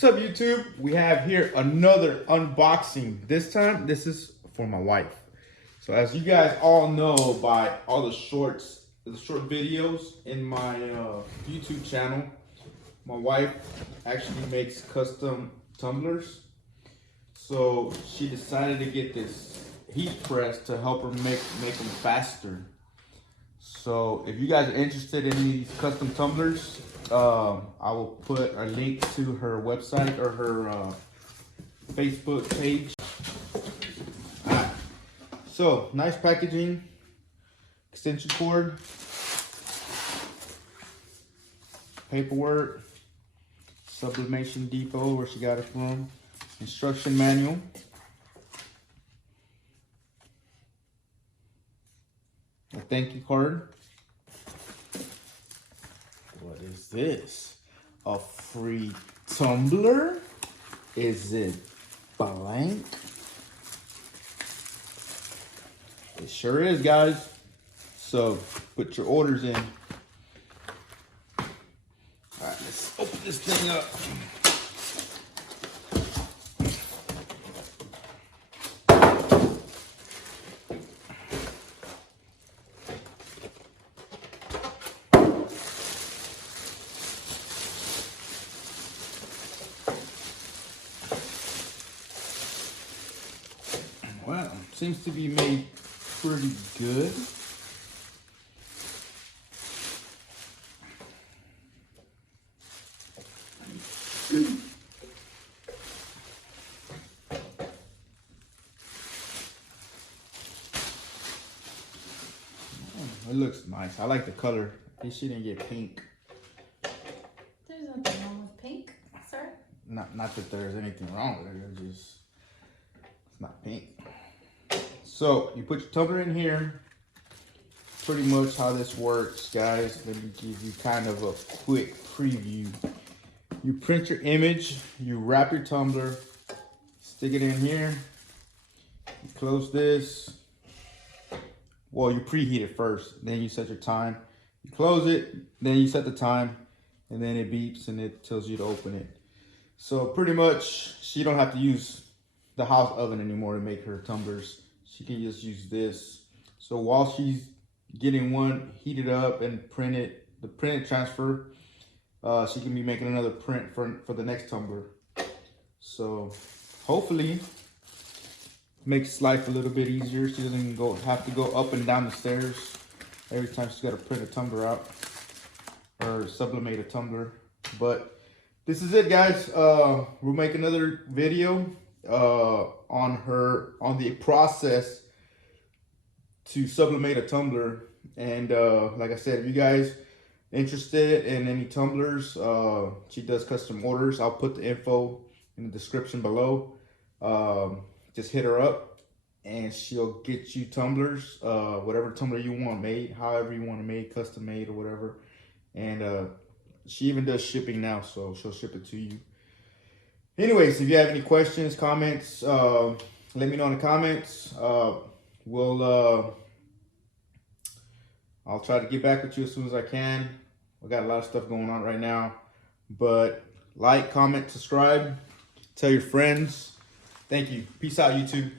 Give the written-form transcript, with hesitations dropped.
What's up, YouTube? We have here another unboxing. This time, this is for my wife. So as you guys all know by all the short videos in my YouTube channel, my wife actually makes custom tumblers. So she decided to get this heat press to help her make them faster. So if you guys are interested in these custom tumblers, I will put a link to her website or her Facebook page. Alright, so nice packaging, extension cord, paperwork, sublimation depot where she got it from, instruction manual, a thank you card. What is this? A free tumbler? Is it blank? It sure is, guys. So put your orders in. All right, let's open this thing up. Well, seems to be made pretty good. It looks nice. I like the color. At least she didn't get pink. There's nothing wrong with pink, sir. Not that there's anything wrong with it. It's not pink. So you put your tumbler in here. Pretty much how this works, guys. Let me give you kind of a quick preview. You print your image, you wrap your tumbler, stick it in here, you close this. Well, you preheat it first, then you set your time. You close it, then you set the time, and then it beeps and it tells you to open it. So pretty much, she don't have to use the house oven anymore to make her tumblers. She can just use this. So while she's getting one heated up and printed, the print transfer, she can be making another print for the next tumbler. So hopefully makes life a little bit easier. She doesn't have to go up and down the stairs every time she's got to print a tumbler out or sublimate a tumbler. But this is it, guys. We'll make another video on the process to sublimate a tumbler. And like I said, if you guys interested in any tumblers, she does custom orders. I'll put the info in the description below. Just hit her up and she'll get you tumblers, whatever tumbler you want made, however you want to make, custom made or whatever. And she even does shipping now, so she'll ship it to you. Anyways, if you have any questions, comments, let me know in the comments. I'll try to get back with you as soon as I can. We got a lot of stuff going on right now, but like, comment, subscribe, tell your friends. Thank you. Peace out, YouTube.